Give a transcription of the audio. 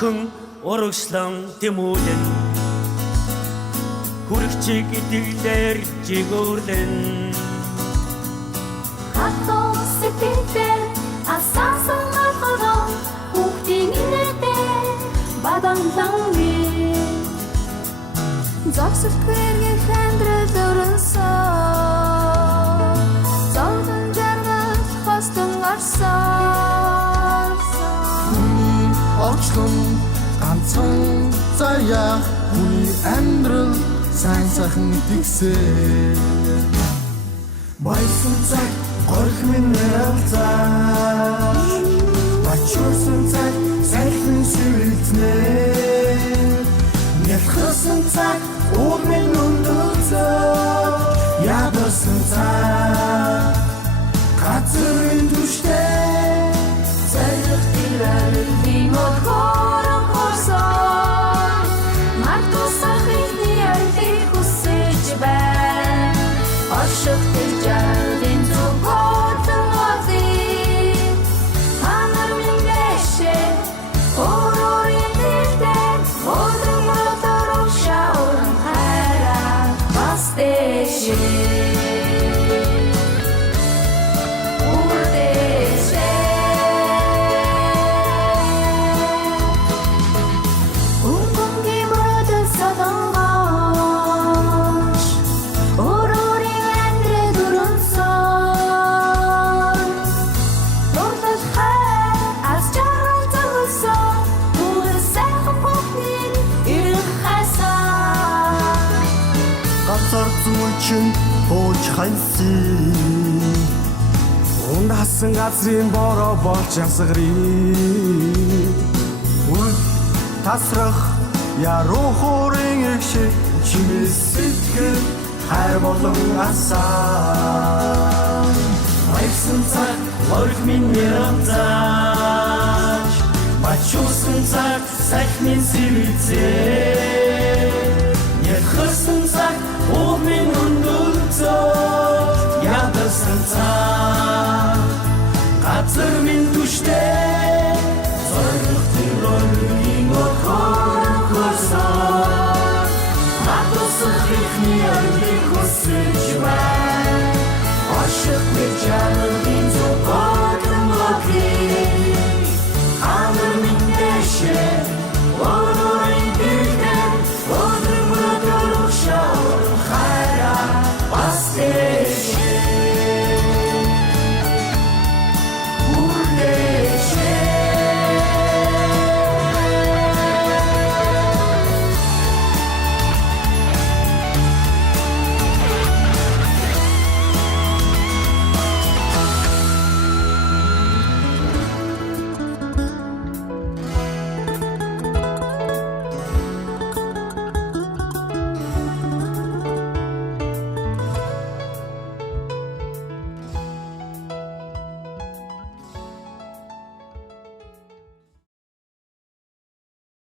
бүхэн урагшлан тэмүүлэн хүрэгчиг итгэлээр жигүүрлэн хатуу сэтгэлээр асаасан алхараа хүүхдийн инээдээ баданлан би зогсолтгүй хандрал өрнсөн зовлон жаргал хостон гарсан орчлон ганцхан заяа хүний амьдрал сайн сайхан тэгсээ байсан цаг горх минь нэрэлцаа бачурсан цаг сайхан сүрэлцнээ нялхсан цаг уур минь өндөлцөө ядсан цаг газар минь түштэй зэрэг тирэлгийн отхорон хорсон мартусан ихний айлыг хүсэж байна ашиг тэжээлийн зүгтэн одын ханар минь дэшэ орорын дэрдэн одон моторон шауран хайраа бас дэшэ Зурчин бууж хайсан ундасан газрын бороо болж ясгарыг үл тасрах яруу хорын их чимээс сэтгэл хайр болон асаа Майсан цаг горх минь нэрэлцааж бачуусан цаг сайхнын сэрэлцээ нялхсан цаг уур минь өндөлцөө ядсан цаг газар минь түштэй зориг тэрөгийн отхорон хорсон хатусан ихний айлыг хүсэж байна